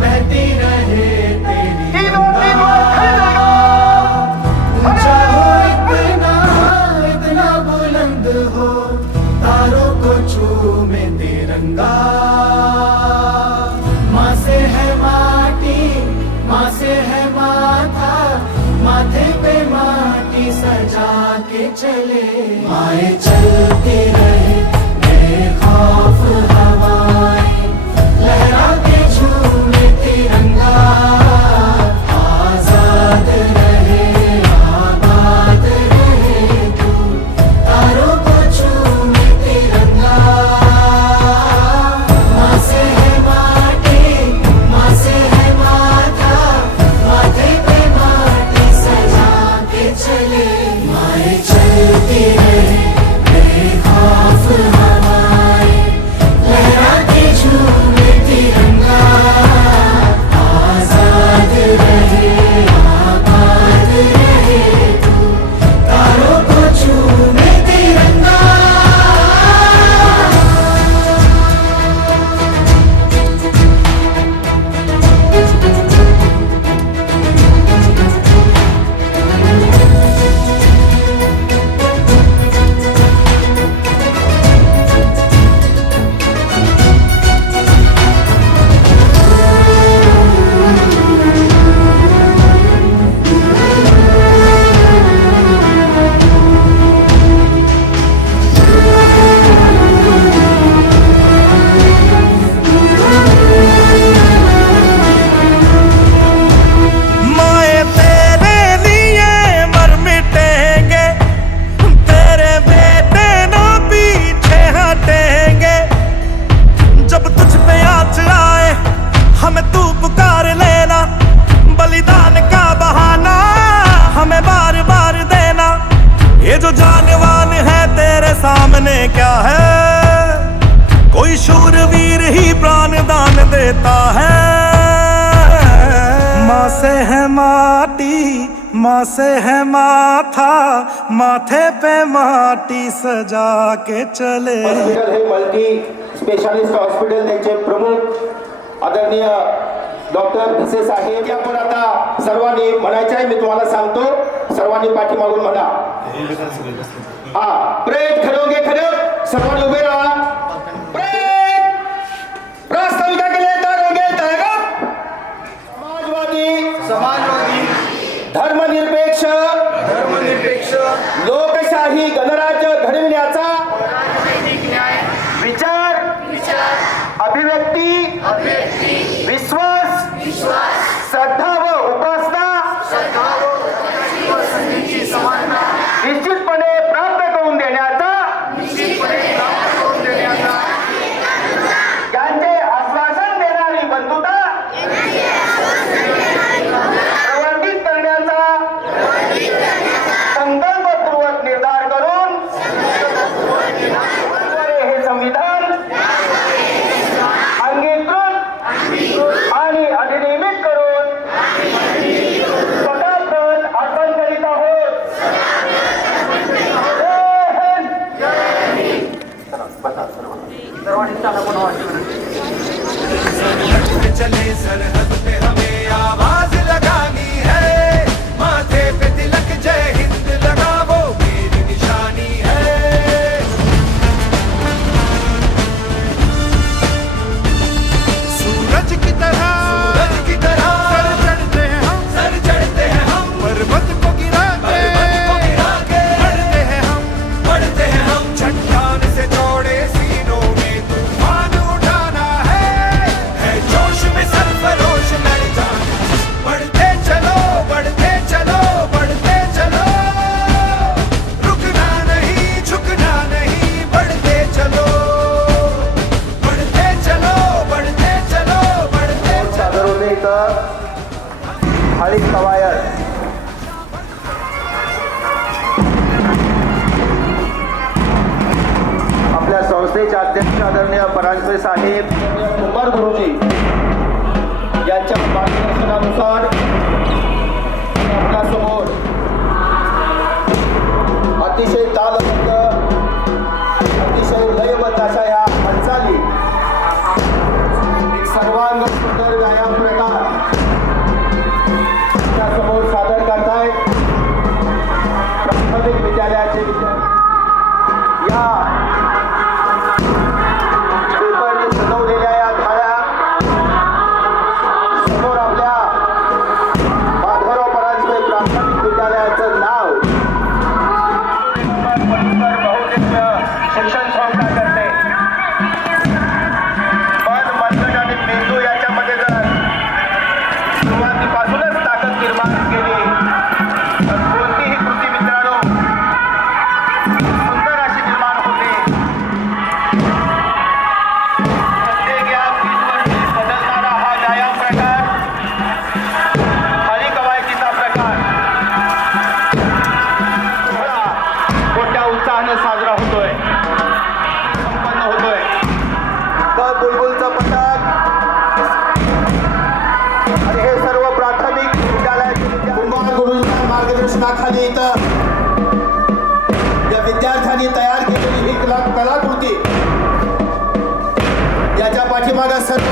बहती रहे तेरी ऊंचा हो इतना, इतना बुलंद हो, तारों को चूमे तिरंगा। माँ से है माटी, माँ से है माथा, माथे पे माटी सजा के चले। माए चलती रहे बेखौफ हवाएं, लहरा के झूमे तिरंगा। आजाद रहे आबाद रहे तू, तारों को चूमे तिरंगा। माँ से है माटी, माँ से है माथा, माथे पे माटी सजा के चले। माए चलती रहे बेखौफ हवाएं, लहरा के झूमे तिरंगा। आजाद रहे आबाद रहे तू, तारों को चूमे तिरंगा। माए तेरे लिए मर मिटेंगे, तेरे बेटे ना पीछे हटेंगे। जब तुझ पे आँच आए हमें तू पुकार लेना, बलिदान का बहाना हमें बार बार देना। ये जो जानवान है तेरे सामने क्या है, कोई शूरवीर ही प्राण दान देता है। माँ से है माटी, माँ से है माथा, माथे पे माटी सजा के चले। हॉस्पिटल हे मल्टी स्पेशालिस्ट हॉस्पिटल, त्यांचे प्रमुख आदरणीय डॉक्टर भिसे साहेब. आपण आता सर्वांनी म्हणायचं आहे, मी तुम्हाला सांगतो, सर्वांनी पाठीमागून म्हणा. हा, प्रेत खरोगे खरं, सर्वांनी उभे राहा. प्रेत प्रास्ताविका केले तर रोगे तळगप. समाजवादी धर्मनिरपेक्ष लोकशाही गणराज्य घडविण्याचा विचार अभिव्यक्ती विश्वास श्रद्धा व उपासना निश्चितपणे प्राप्त करून देण्याचा त्यांचे आश्वासन देणारी बंधुता प्रवर्धित करण्याचा संकल्पपूर्वक निर्धार करून हे संविधान अंगीकृत आणि अधिनियमित करून स्वतःप्रत अर्पण करीत आहोत. चले सरहद पे हमें आवाज लगानी है, माथे पे तिलक जय हिंद लगा वो मेरी निशानी है। सूरज की तरह सर चढ़ते हैं हम, पर्वत को गिरा के बढ़ते हैं हम। चट्टान से जोड़े सीनों में तूफान उठाना है जोश में सरफरोश लड़ जाना। बढ़ते चलो बढ़ते चलो बढ़ते चलो, रुकना नहीं झुकना नहीं, बढ़ते चलो बढ़ते चलो बढ़ते चलो बढ़ते चलो। सादरवले इथं हळी कवायत आपल्या संस्थेचे अध्यक्ष आदरणीय परांजपे साहेब कुमार गुरुजी यांच्या मार्गदर्शनानुसार आपल्यासमोर अतिशय तालबद्ध, अतिशय लयबद्ध अशा या हालचाली एक सर्वांग सुंदर इथं या विद्यार्थ्यांनी तयार केलेली ही कलाकृती, याच्या पाठीमागे सर्व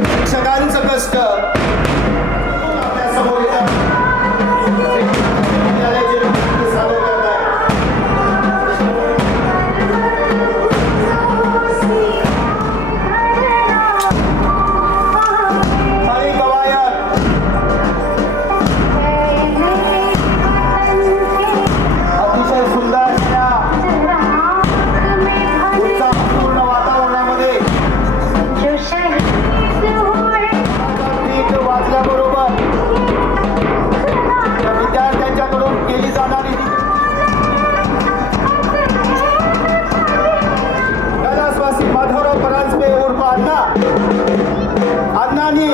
शिक्षकांचं कष्ट आपल्या समोर विद्यालयाचे लोक सादर करत आहेत. थाळी कवायत अतिशय सुंदर अशा उत्साहपूर्ण वातावरणामध्ये गीत वाजल्याबरोबर या विद्यार्थ्यांच्याकडून केली जाणारी कैलासवासी माधवराव परांजपे उर्फ अण्णांनी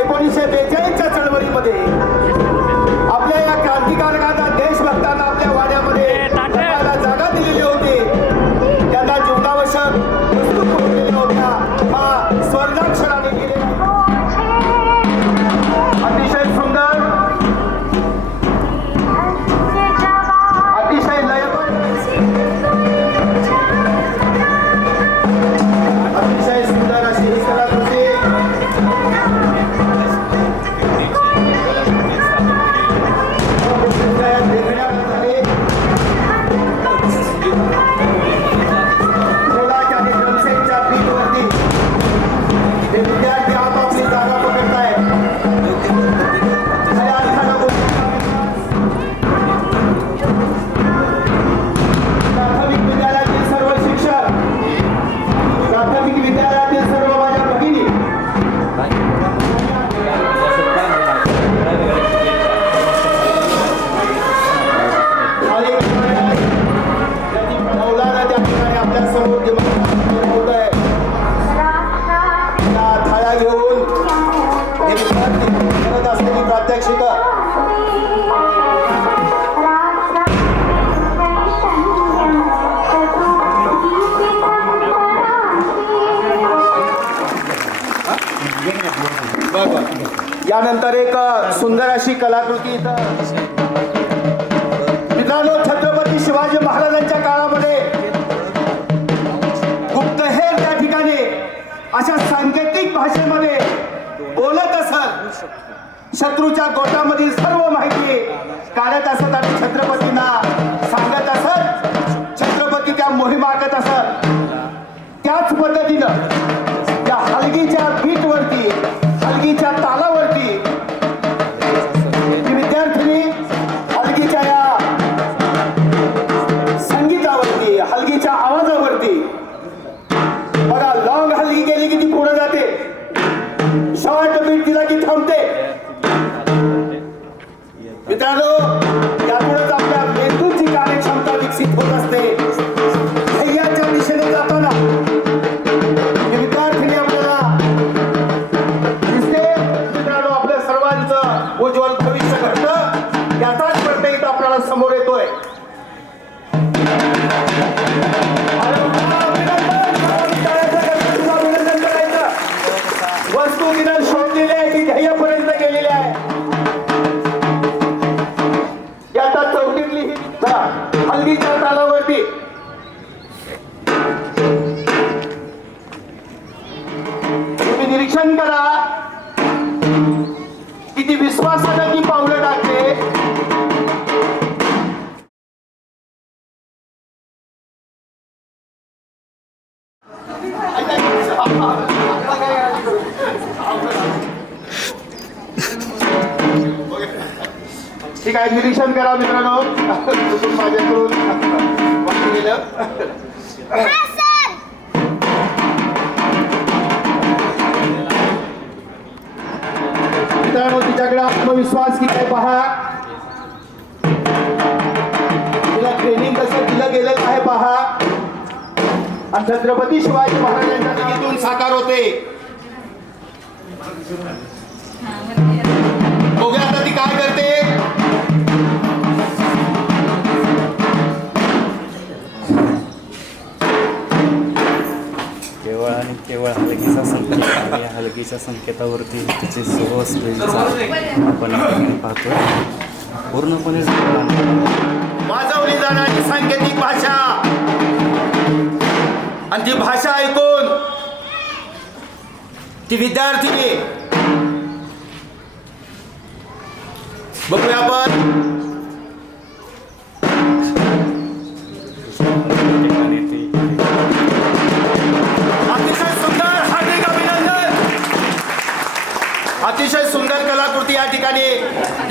1942च्या चळवळीमध्ये आपल्या या क्रांतिकारकांना, देशभक्तांना आपल्या वाड्यामध्ये जगायला जागा दिलेली होती. त्यांना जीवनावश्यक वस्तू पुरवलेल्या होत्या. हा स्वर्णाक्षराने केलेला अतिशय सुंदर, अतिशय लयबद्ध, अतिशय सुंदर अशी ही कलाकृती देखण्यात आली. ढोलाच्या आणि ड्रमसेटच्या बीटवरती हे विद्यार्थी आपापली जागा पकडतायत. खऱ्या अर्थानं प्राथमिक विद्यालयातील सर्व शिक्षक, प्राथमिक विद्यालयातील सर्व माझ्या भगिनी, त्याची मौलाना त्या ठिकाणी आपल्या समोर जे होत आहे त्या थाळ्या घेऊन हे विद्यार्थी करत असलेली प्रात्यक्षिक यानंतर एक सुंदर अशी कलाकृती इथं मित्रांनो, छत्रपती शिवाजी महाराजांच्या काळामध्ये गुप्तहेर त्या ठिकाणी अशा सांकेतिक भाषेमध्ये बोलत असत, शत्रूच्या गोटामधील सर्व माहिती काढत असत आणि छत्रपतींना सांगत असत. छत्रपती त्या मोहिमा आखत असत. त्याच पद्धतीनं त्या हलगीच्या बीटवरती, हलगीच्या तालावरती ही विद्यार्थिनी हलगीच्या या संगीतावरती, हलगीच्या आवाजावरती बघा, लॉंग हलगी गेली की ती पुढे जाते, शॉर्ट बीट दिला की थांबते. मित्रांनो, यातूनच आपल्या मेंदूची कार्यक्षमता विकसित होत असते. ध्येयाच्या दिशेने जाताना ही विद्यार्थिनी आपल्याला दिसते. मित्रांनो, आपल्या सर्वांचं उज्ज्वल भविष्य घडतं याचाच प्रश्न इथं आपल्याला समोर येतोय. वस्तू तिनं शोधलेली आहे, ती ध्येयापर्यंत गेलेली आहे. आता चौकीतली ही हल्लीच्या तालावरती तुम्ही निरीक्षण करा किती विश्वासानं ती पावलं टाकते. ठीक आहे, निरीक्षण करा मित्रांनो. चुकून माझ्याकडून वाटलं गेलं. मित्रांनो, तिच्याकडे आत्मविश्वास किती आहे पहा. तिला ट्रेनिंग कसं दिलं गेलेलं आहे पहा. आणि छत्रपती शिवाजी महाराजांच्या निधीतून साकार होते. बघूया आता ती काय करते. केवळ आणि केवळ हलगीचा संकेत आणि या हलगीच्या संकेतावरती तिचे सर्व स्पेलचा आपण पाहतो. पूर्णपणे जमणार नाही. वाजवली जाणारी सांकेतिक भाषा आणि ती भाषा ऐकून ती विद्यार्थिनी बघूया आपण ठिकाणी ते अतिशय सुंदर हार्दिक अभिनंदन. अतिशय सुंदर कलाकृती या ठिकाणी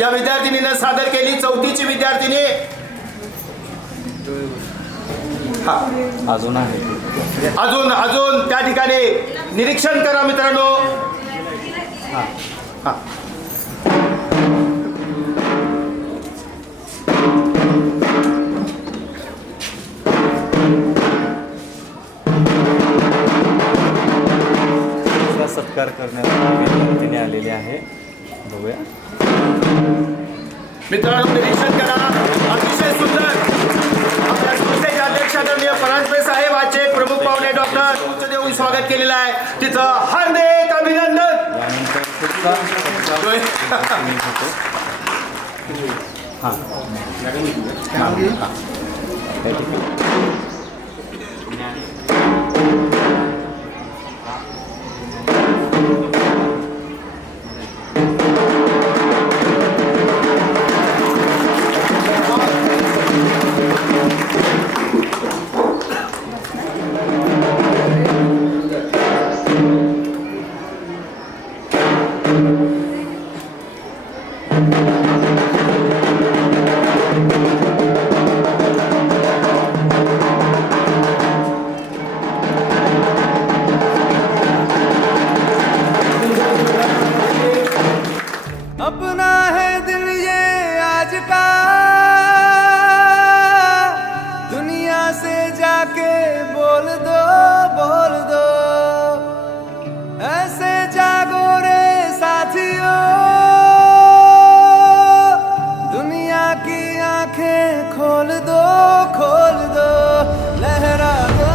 या विद्यार्थिनीनं सादर केली. 4थीची विद्यार्थिनी. हा अजून आहे. अजून त्या ठिकाणी निरीक्षण करा मित्रांनो. हा सत्कार करण्यासाठी विद्यार्थीने आलेले आहे. बघूया मित्रांनो, निरीक्षण करा. अतिशय सुंदर आपल्या संस्थेचे अध्यक्ष आदरणीय परांजपे साहेब आजचे प्रमुख पाहुणे डॉक्टर देऊन स्वागत केलेलं आहे. तिचं हार्दिक अभिनंदन. यानंतर पुढचा सत्कार मी घेतो. हां त्या ठिकाणी अपना है दिल ये आज का, दुनिया से जाके बोल दो ऐसे जागो रे साथियों, दुनिया की आंखें खोल दो लहरा दो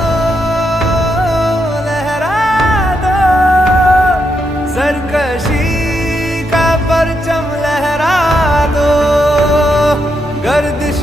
सरकशी परचम लहरा दो, गर्दिश